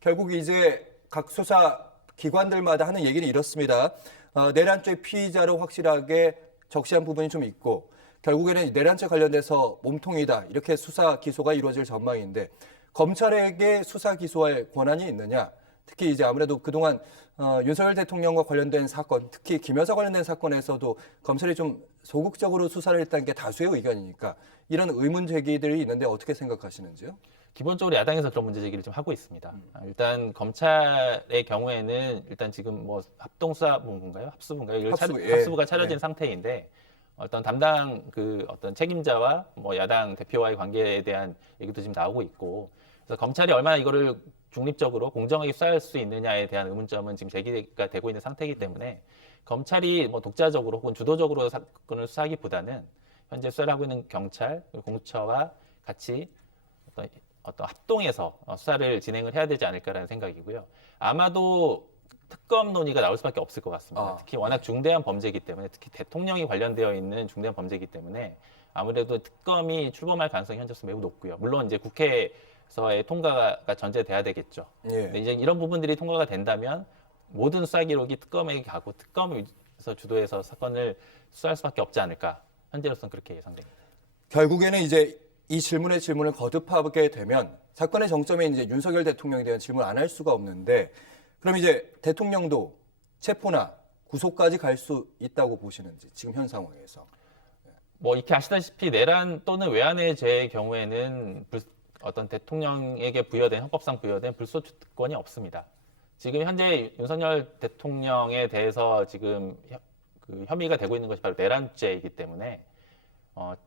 결국 이제 각 수사 기관들마다 하는 얘기는 이렇습니다. 내란죄 피의자로 확실하게 적시한 부분이 좀 있고 결국에는 내란죄 관련돼서 몸통이다 이렇게 수사 기소가 이루어질 전망인데 검찰에게 수사 기소할 권한이 있느냐? 특히 이제 아무래도 그동안 윤석열 대통령과 관련된 사건, 특히 김 여사 관련된 사건에서도 검찰이 좀 소극적으로 수사를 했다는 게 다수의 의견이니까 이런 의문 제기들이 있는데 어떻게 생각하시는지요? 기본적으로 야당에서 그런 문제 제기를 좀 하고 있습니다. 일단 검찰의 경우에는 일단 지금 뭐 합동수사본부인가요? 합수부인가요? 합수부가 차려진 상태인데 어떤 담당 어떤 책임자와 뭐 야당 대표와의 관계에 대한 얘기도 지금 나오고 있고 그래서 검찰이 얼마나 이거를 중립적으로 공정하게 수사할 수 있느냐에 대한 의문점은 지금 제기가 되고 있는 상태이기 때문에 검찰이 뭐 독자적으로 혹은 주도적으로 사건을 수사하기보다는 현재 수사를 하고 있는 경찰, 공수처와 같이 어떤 합동해서 수사를 진행을 해야 되지 않을까라는 생각이고요. 아마도 특검 논의가 나올 수밖에 없을 것 같습니다. 특히 워낙 중대한 범죄이기 때문에 특히 대통령이 관련되어 있는 중대한 범죄이기 때문에 아무래도 특검이 출범할 가능성이 현재로서 매우 높고요. 물론 이제 국회에서의 통과가 전제돼야 되겠죠. 근데 이제 이런 부분들이 통과가 된다면 모든 수사 기록이 특검에게 가고 특검에서 주도해서 사건을 수사할 수밖에 없지 않을까. 현재로서는 그렇게 예상됩니다. 결국에는 이제 이 질문을 거듭하게 되면 사건의 정점에 이제 윤석열 대통령에 대한 질문 안 할 수가 없는데 그럼 이제 대통령도 체포나 구속까지 갈 수 있다고 보시는지 지금 현 상황에서. 뭐 이렇게 아시다시피 내란 또는 외환의 죄의 경우에는 어떤 대통령에게 헌법상 부여된 불소추 특권이 없습니다. 지금 현재 윤석열 대통령에 대해서 지금 혐의가 되고 있는 것이 바로 내란죄이기 때문에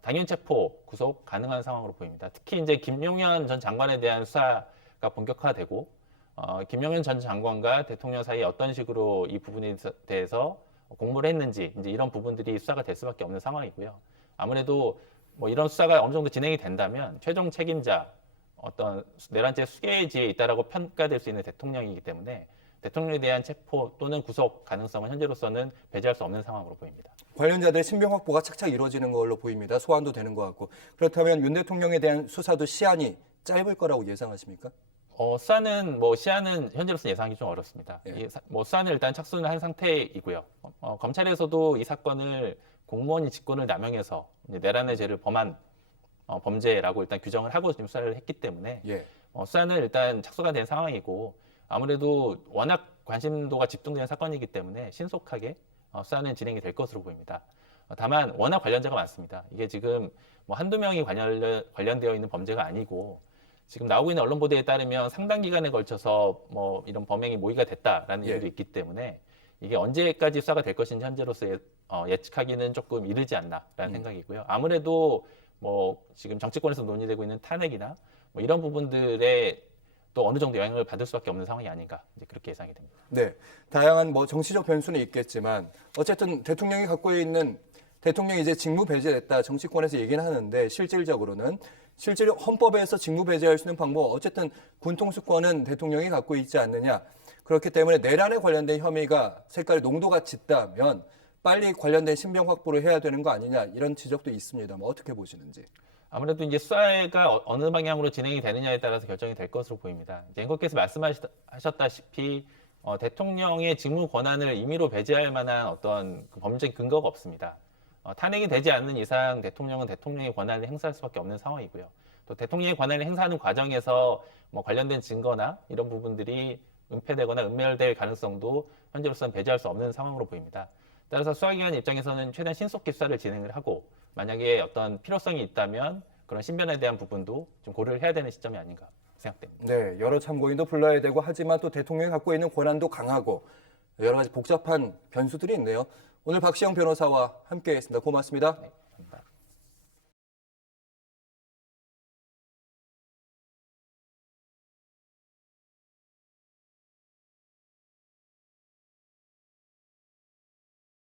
당연 체포, 구속 가능한 상황으로 보입니다. 특히 이제 김용현 전 장관에 대한 수사가 본격화되고 김용현 전 장관과 대통령 사이에 어떤 식으로 이 부분에 대해서 공모를 했는지 이제 이런 부분들이 수사가 될 수밖에 없는 상황이고요. 아무래도 뭐 이런 수사가 어느 정도 진행이 된다면 최종 책임자 어떤 내란죄 수괴지에 있다라고 평가될 수 있는 대통령이기 때문에 대통령에 대한 체포 또는 구속 가능성은 현재로서는 배제할 수 없는 상황으로 보입니다. 관련자들의 신병 확보가 착착 이루어지는 걸로 보입니다. 소환도 되는 것 같고. 그렇다면 윤 대통령에 대한 수사도 시한이 짧을 거라고 예상하십니까? 수사는 시한은 현재로서 예상하기 좀 어렵습니다. 수사는 일단 착수는 한 상태이고요. 검찰에서도 이 사건을 공무원이 직권을 남용해서 내란의 죄를 범한 범죄라고 일단 규정을 하고 지금 수사를 했기 때문에 수사는 일단 착수가 된 상황이고 아무래도 워낙 관심도가 집중되는 사건이기 때문에 신속하게 수사는 진행이 될 것으로 보입니다. 다만 워낙 관련자가 많습니다. 이게 지금 한두 명이 관련되어 있는 범죄가 아니고 지금 나오고 있는 언론 보도에 따르면 상당 기간에 걸쳐서 이런 범행이 모의가 됐다라는 얘기도 있기 때문에 이게 언제까지 수사가 될 것인지 현재로서 예측하기는 조금 이르지 않나라는 생각이고요. 아무래도 지금 정치권에서 논의되고 있는 탄핵이나 이런 부분들에 또 어느 정도 영향을 받을 수밖에 없는 상황이 아닌가 이제 그렇게 예상이 됩니다. 네, 다양한 정치적 변수는 있겠지만 어쨌든 대통령이 갖고 있는 대통령이 이제 직무 배제됐다 정치권에서 얘기는 하는데 실질로 헌법에서 직무 배제할 수 있는 방법 어쨌든 군통수권은 대통령이 갖고 있지 않느냐. 그렇기 때문에 내란에 관련된 혐의가 색깔이 농도가 짙다면 빨리 관련된 신병 확보를 해야 되는 거 아니냐 이런 지적도 있습니다. 어떻게 보시는지. 아무래도 이제 수사가 어느 방향으로 진행이 되느냐에 따라서 결정이 될 것으로 보입니다. 이제 앵커께서 말씀하셨다시피 대통령의 직무 권한을 임의로 배제할 만한 어떤 법률적인 근거가 없습니다. 탄핵이 되지 않는 이상 대통령은 대통령의 권한을 행사할 수밖에 없는 상황이고요. 또 대통령의 권한을 행사하는 과정에서 관련된 증거나 이런 부분들이 은폐되거나 은멸될 가능성도 현재로서는 배제할 수 없는 상황으로 보입니다. 따라서 수사기관 입장에서는 최대한 신속히 수사를 진행을 하고 만약에 어떤 필요성이 있다면 그런 신변에 대한 부분도 좀 고려를 해야 되는 시점이 아닌가 생각됩니다. 네, 여러 참고인도 불러야 되고 하지만 또 대통령이 갖고 있는 권한도 강하고 여러 가지 복잡한 변수들이 있네요. 오늘 박시영 변호사와 함께했습니다. 고맙습니다. 네.